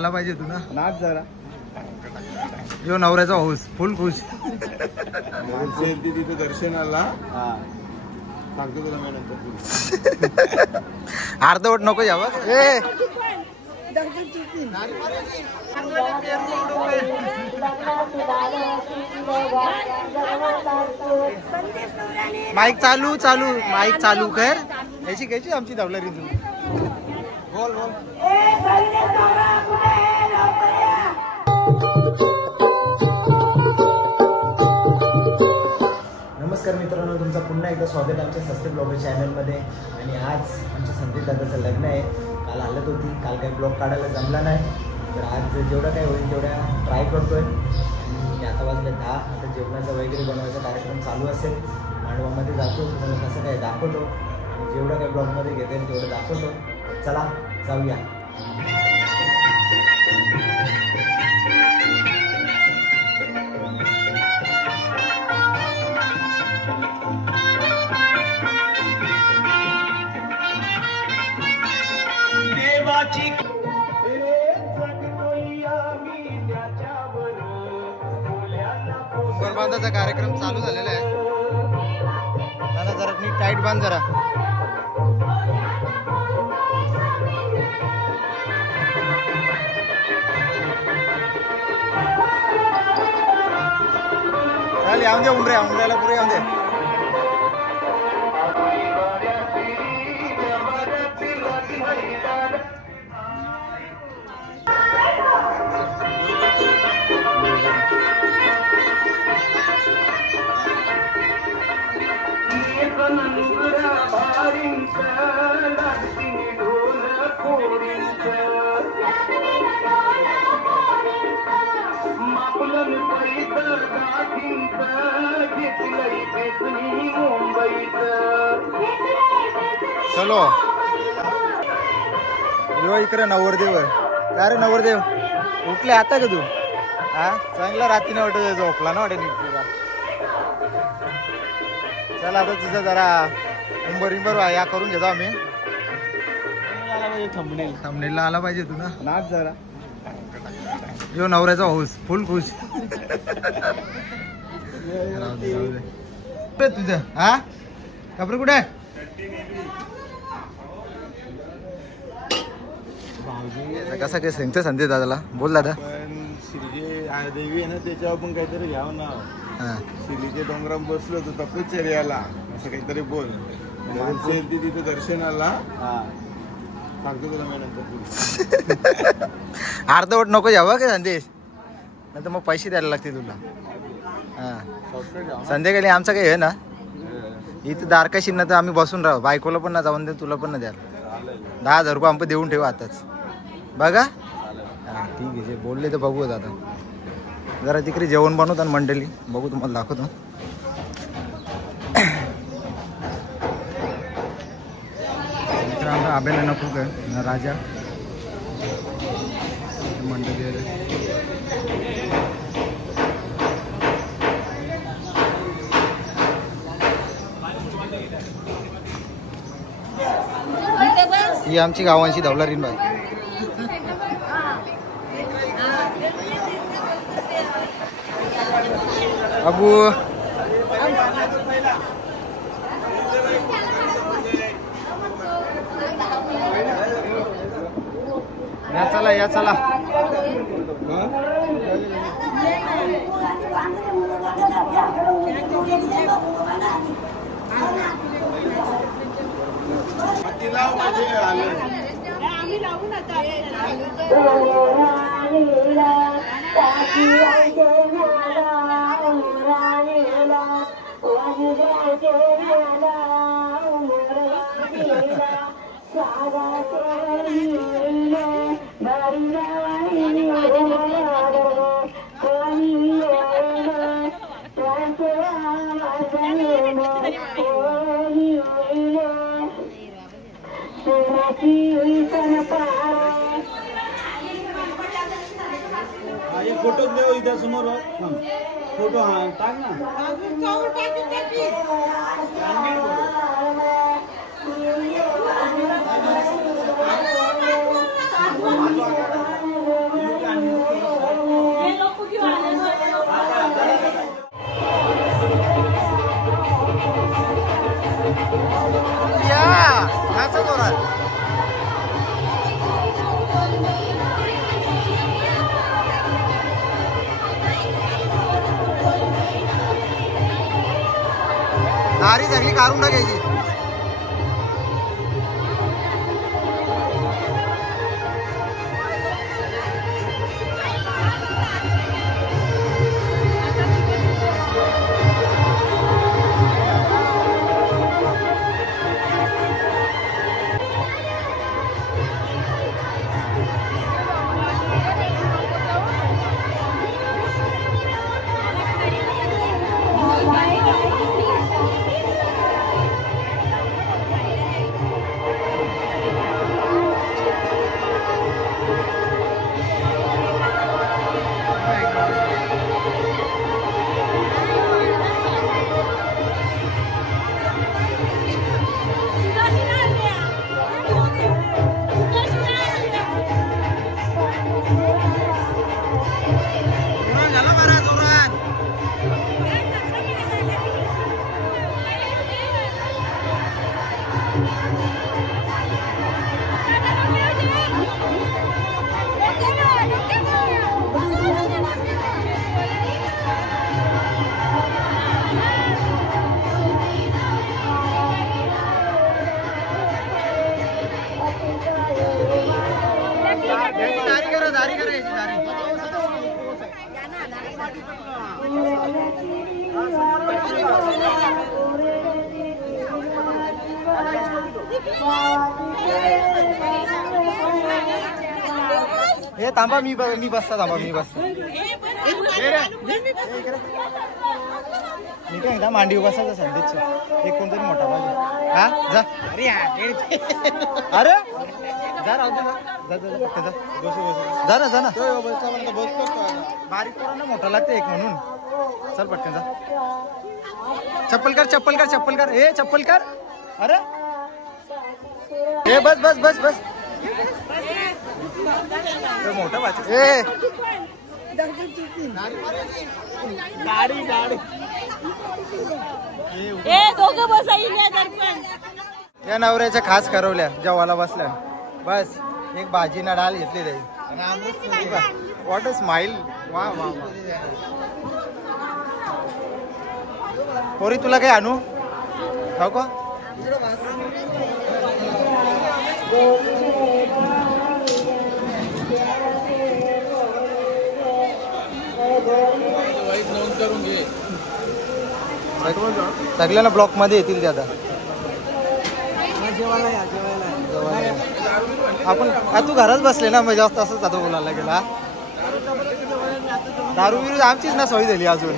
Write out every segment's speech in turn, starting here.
आला पाहिजे तू ना नाच जरा जो नवऱ्याचा हाऊस फुल खुश तिथे दर्शनाला सांगतो तुला मी नंतर अर्धवट नको यावं माईक चालू चालू माईक चालू कर याची घ्यायची आमची धावलारी तू बोल बोल नमस्कार मित्रांनो, तुमचं पुन्हा एकदा स्वागत आमच्या सस्ते ब्लॉगर चॅनलमध्ये. आणि आज आमच्या संदीप दादाचं लग्न आहे. काल हालत होती, काल काही ब्लॉग काढायला जमला नाही, तर आज जेवढं काही होईल तेवढ्या ट्राय करतोय. आणि आता वाजले 10. आता जेवणाचा वगैरे बनवायचा कार्यक्रम चालू असेल. मांडवामध्ये जातो, तुम्हाला कसं काय दाखवतो आणि जेवढं काही ब्लॉगमध्ये घेता येईल तेवढं दाखवतो. चला जाऊया. बांधाचा कार्यक्रम चालू झालेला आहे. दादा जरा नीट टाईट बांध जरा. चाल येऊन दे उमऱ्या उमऱ्याला पुरे येऊन दे. चलो यो इकडे नवरदेव. काय रे नवरदेव उठले आता का तू? हा चांगला रात्रीने वाटत झोपला ना वाटे नीट तुला. चला आता तुझं जरा उंबर या करून घेतो आम्ही. थंबनेलला आला पाहिजे तू ना नाच जरा जो नवऱ्याचा हाऊस फुल खुश तुझं. हा कपडे कुठे? कसा काय सांगते संदीप दादाला? बोल दादा. पण शिर्जे देवी आहे ना, त्याच्यावर पण काहीतरी घ्यावं ना. शिर्डीच्या डोंगरात बसलो तर तपश्चर्याला असं काहीतरी बोल. माणसं येईल तिथे दर्शनाला सांगतो तुला मी नंतर. अर्धवट नको यावं का संदेश, नाही तर मग पैसे द्यायला लागते तुला. हा संध्याकाळी आमचं काही आहे ना इथं दारकाशी ना, तर आम्ही बसून राहू. बायकोला पण ना जाऊन दे, तुला पण ना द्याल. 10,000 रुपये आम्ही देऊन ठेवू आताच बघा. हा ठीक आहे, जे बोलले तर बघू आता. जरा तिकडे जेवण बनवत आणि मंडळी बघू, तुम्हाला दाखवतो. इकडे आमचा आबेला नको काय ना राजा मंडळी. ही आमची गावांची धवलारीन बाई. अबू या चला या चला. फोटो देऊ इथे समोर फोटो. हा टाक ना. दारी सगळी काढून टाकायची. हे थांबा मी बसता थांबा मी बसता मी काय एकदा मांडी बसायचं संदेशची एक कोणतरी मोठा पाहिजे. हा जा अरे जा राहू दे जा ना बारीक पोरांना मोठा लागते एक म्हणून. चल पटकन जा. चप्पल कर ए चप्पल कर. अरे ए बस मोठा पाहिजे. या नवऱ्याच्या खास करवल्या जेवायला बसल्या. बस एक भाजी ना डाळ घेतली जाईल. What a smile. वा वा पोरी तुला काही आणू हो का. सगळ्यांना ब्लॉक मध्ये येतील ते आता. आपण तू घरात बसले ना मग जास्त असंच जातो बोलायला गेला. दारू बिरू आमचीच ना सोय झाली अजून.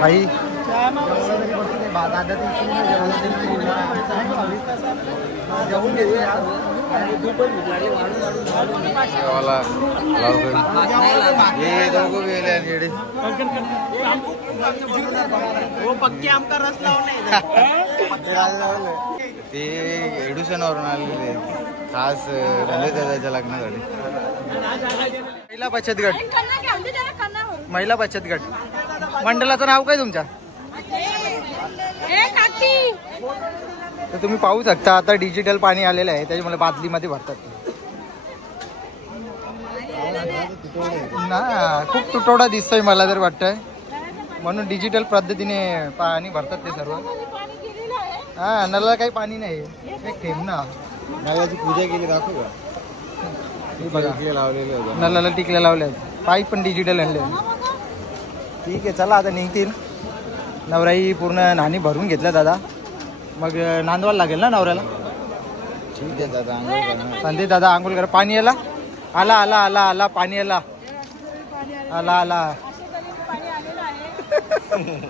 भाई ते एडुसनवरून आलेले खास दादाच्या लग्नासाठी. महिला बचत गट मंडळाचं नाव काय तुमच्या. तर तुम्ही पाहू शकता आता डिजिटल पाणी आलेलं आहे त्याच्यामुळे बादलीमध्ये भरतात ना. खूप तुटवडा दिसतोय मला तर वाटतंय म्हणून डिजिटल पद्धतीने पाणी भरतात ते सर्व. हा नळाला काही पाणी नाही. एक थेंब ना नळाची पूजा केली दाखव का. नळाला टिकल्या लावल्या. पाईप पण डिजिटल आणले. ठीक आहे चला आता निघतील. नवराई पूर्ण नाणी भरून घेतल्या दादा. मग नांदवायला लागेल ना नवऱ्याला. ठीक आहे दादा. संदेश दादा आंघोळ करा. पाणी आला आला आला आला आला पाणी आला आला आला.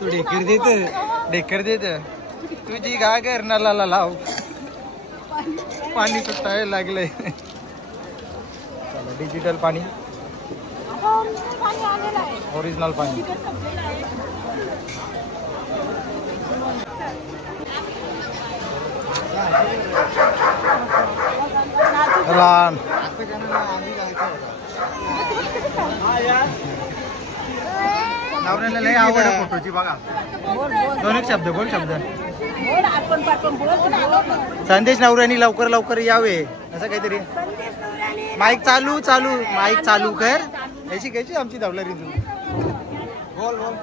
तू ढेकर देत तुझी काय कर नळाला लाव. पाणी सुटायला लागलंय. चला डिजिटल पाणी ओरिजिनल पाणी. राम नवऱ्याला लय आवड आहे फोटोची बघा. दोन एक शब्द बोल शब्द. संदेश नवऱ्यानी लवकर लवकर यावे असं काहीतरी. माईक चालू माईक चालू कर. याची घ्यायची आमची धवलरी तू. बोल बोल.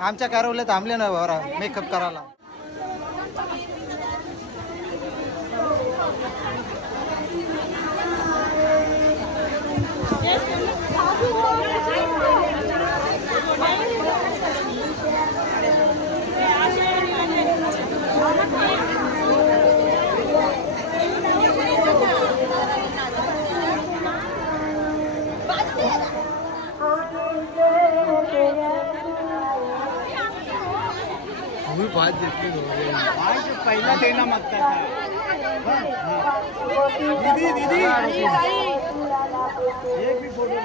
आमच्या कारवले थांबले ना बरा मेकअप करायला. पहिला देना मागतात. दीदी दीदी एक भी फोटो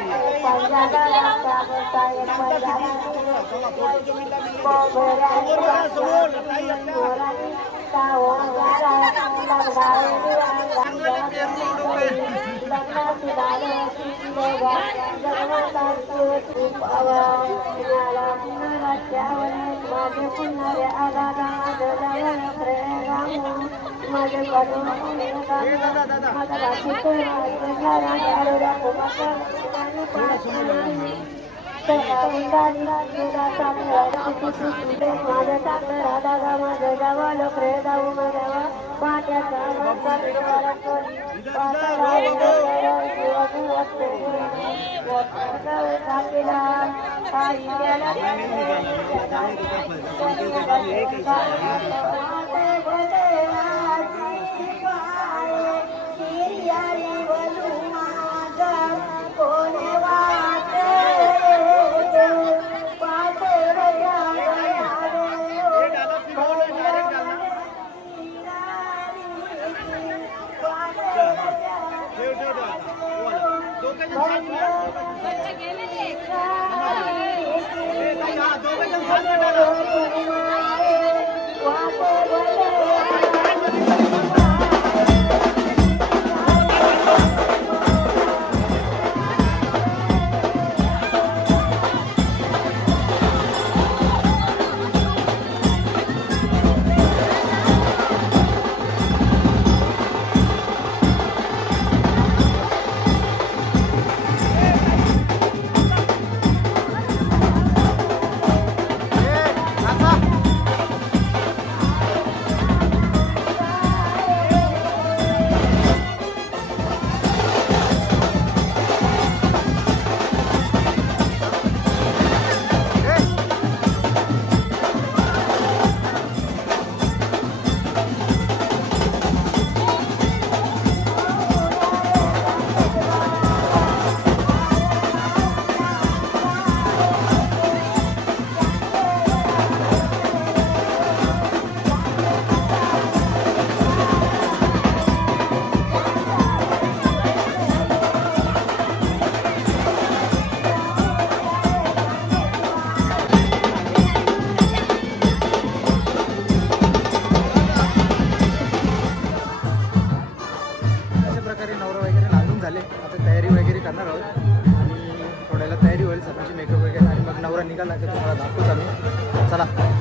करणार आहोत आणि थोड्याला तयारी होईल सर्वांची मेकअप वगैरे आणि मग नवरा निघाला की तुम्हाला दाखवूच आम्ही. चला.